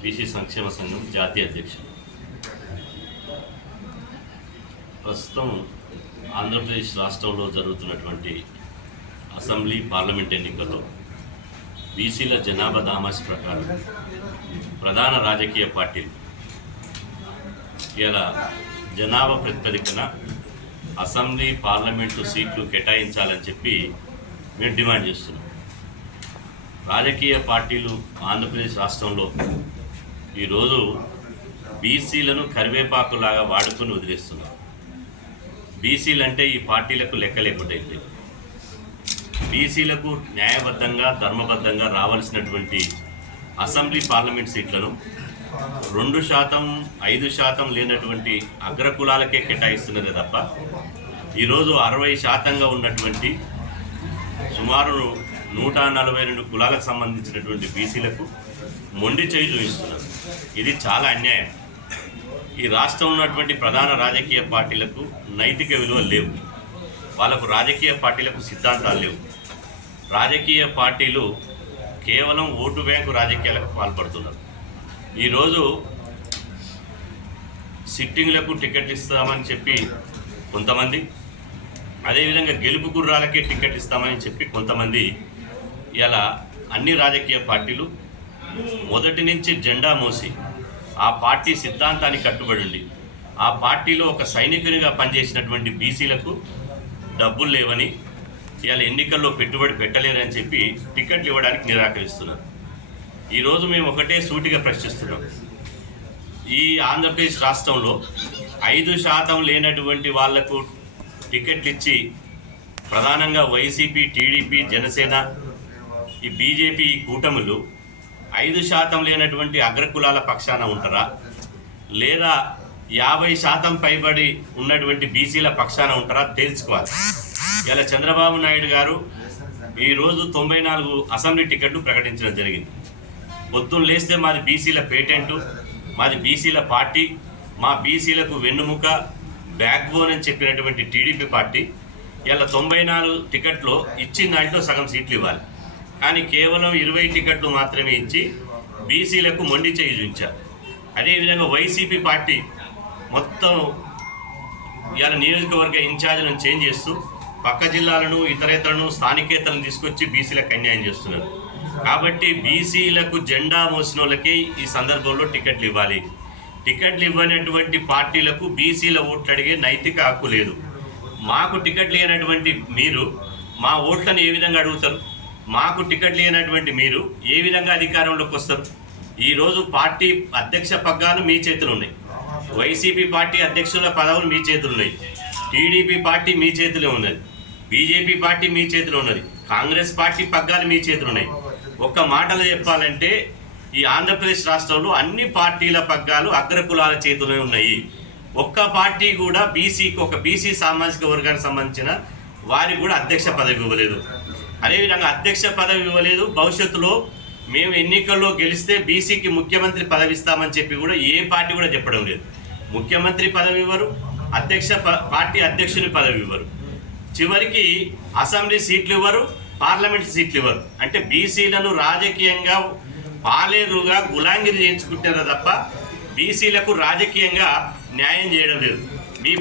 BC సంక్షేమ సంఘం జాతీయ అధ్యక్షుడు. ప్రస్తుతం ఆంధ్రప్రదేశ్ రాష్ట్రంలో జరుగుతున్నటువంటి అసెంబ్లీ పార్లమెంట్ ఎన్నికల్లో బీసీల జనాభా దామాసి ప్రకారం ప్రధాన రాజకీయ పార్టీలు ఇలా జనాభా ప్రతిపదికన అసెంబ్లీ పార్లమెంటు సీట్లు కేటాయించాలని చెప్పి మేము డిమాండ్ చేస్తున్నాం. రాజకీయ పార్టీలు ఆంధ్రప్రదేశ్ రాష్ట్రంలో ఈరోజు బీసీలను కరివేపాకులాగా వాడుకొని వదిలేస్తున్నారు. బీసీలు అంటే ఈ పార్టీలకు లెక్క లేకుండా అయిపోయింది బీసీలకు న్యాయబద్ధంగా ధర్మబద్ధంగా రావాల్సినటువంటి అసెంబ్లీ పార్లమెంట్ సీట్లను రెండు శాతం ఐదు శాతం లేనటువంటి అగ్రకులాలకే కేటాయిస్తున్నదే తప్ప ఈరోజు అరవై శాతంగా ఉన్నటువంటి సుమారు నూట నలభై రెండు కులాలకు సంబంధించినటువంటి బీసీలకు మొండి చేయి చూపిస్తున్నారు. ఇది చాలా అన్యాయం. ఈ రాష్ట్రం ఉన్నటువంటి ప్రధాన రాజకీయ పార్టీలకు నైతిక విలువలు లేవు. వాళ్ళకు రాజకీయ పార్టీలకు సిద్ధాంతాలు లేవు. రాజకీయ పార్టీలు కేవలం ఓటు బ్యాంకు రాజకీయాలకు పాల్పడుతున్నారు. ఈరోజు సిట్టింగ్లకు టికెట్ ఇస్తామని చెప్పి కొంతమంది అదేవిధంగా గెలుపు గుర్రాలకే టికెట్ ఇస్తామని చెప్పి కొంతమంది ఇలా అన్ని రాజకీయ పార్టీలు మొదటి నుంచి జెండా మోసి ఆ పార్టీ సిద్ధాంతానికి కట్టుబడి ఉండి ఆ పార్టీలో ఒక సైనికునిగా పనిచేసినటువంటి బీసీలకు డబ్బులు లేవని ఇవాళ ఎన్నికల్లో పెట్టుబడి పెట్టలేరని చెప్పి టికెట్లు ఇవ్వడానికి నిరాకరిస్తున్నారు. ఈరోజు మేము ఒకటే సూటిగా ప్రశ్నిస్తున్నాం. ఈ ఆంధ్రప్రదేశ్ రాష్ట్రంలో ఐదు శాతం లేనటువంటి వాళ్ళకు టికెట్లు ఇచ్చి ప్రధానంగా వైసీపీ టీడీపీ జనసేన ఈ బీజేపీ కూటములు ఐదు శాతం లేనటువంటి అగ్రకులాల పక్షాన ఉంటారా? లేదా యాభై శాతం పైబడి ఉన్నటువంటి బీసీల పక్షాన ఉంటారా? తెలుసుకోవాలి. ఇలా చంద్రబాబు నాయుడు గారు ఈరోజు తొంభై నాలుగు అసెంబ్లీ టికెట్లు ప్రకటించడం జరిగింది. పొద్దున్న లేస్తే మాది బీసీల పేటెంటు మాది బీసీల పార్టీ మా బీసీలకు వెన్నుముక బ్యాక్ బోన్ అని చెప్పినటువంటి టీడీపీ పార్టీ ఇలా తొంభై నాలుగు టికెట్లు ఇచ్చిన దాంట్లో సగం సీట్లు ఇవ్వాలి. కానీ కేవలం ఇరవై టికెట్లు మాత్రమే ఇచ్చి బీసీలకు మొండి చేయి చూపించారు. అదేవిధంగా వైసీపీ పార్టీ మొత్తం ఇవాళ నియోజకవర్గ ఇన్ఛార్జ్లను చేంజ్ చేస్తూ పక్క జిల్లాలను ఇతరేతరను స్థానికేతలను తీసుకొచ్చి బీసీలకు అన్యాయం చేస్తున్నారు. కాబట్టి బీసీలకు జెండా మోసిన వాళ్ళకి ఈ సందర్భంలో టికెట్లు ఇవ్వాలి. టికెట్లు ఇవ్వనటువంటి పార్టీలకు బీసీల ఓట్లు అడిగే నైతిక హక్కు లేదు. మాకు టికెట్లు లేనటువంటి మీరు మా ఓట్లను ఏ విధంగా అడుగుతారు? మాకు టికెట్లు లేనటువంటి మీరు ఏ విధంగా అధికారంలోకి వస్తారు? ఈరోజు పార్టీ అధ్యక్ష పగ్గాలు మీ చేతులు ఉన్నాయి. వైసీపీ పార్టీ అధ్యక్షుల పదవులు మీ చేతులు ఉన్నాయి. టీడీపీ పార్టీ మీ చేతిలో ఉన్నది. బీజేపీ పార్టీ మీ చేతిలో ఉన్నది. కాంగ్రెస్ పార్టీ పగ్గాలు మీ చేతులు ఉన్నాయి. ఒక్క మాటలో చెప్పాలంటే ఈ ఆంధ్రప్రదేశ్ రాష్ట్రంలో అన్ని పార్టీల పగ్గాలు అగ్రకులాల చేతిలో ఉన్నాయి. ఒక్క పార్టీ కూడా బీసీకి ఒక బీసీ సామాజిక వర్గానికి సంబంధించిన వారికి కూడా అధ్యక్ష పదవి ఇవ్వలేదు. అదేవిధంగా అధ్యక్ష పదవి ఇవ్వలేదు. భవిష్యత్తులో మేము ఎన్నికల్లో గెలిస్తే బీసీకి ముఖ్యమంత్రి పదవి ఇస్తామని చెప్పి కూడా ఏ పార్టీ కూడా చెప్పడం లేదు. ముఖ్యమంత్రి పదవి ఇవ్వరు అధ్యక్ష ప- పార్టీ అధ్యక్షుని పదవి ఇవ్వరు. చివరికి అసెంబ్లీ సీట్లు ఇవ్వరు పార్లమెంట్ సీట్లు ఇవ్వరు. అంటే బీసీలను రాజకీయంగా పాలేరుగా గులాంగిరి చేయించుకుంటారు తప్ప బీసీలకు రాజకీయంగా న్యాయం చేయడం లేదు. మీ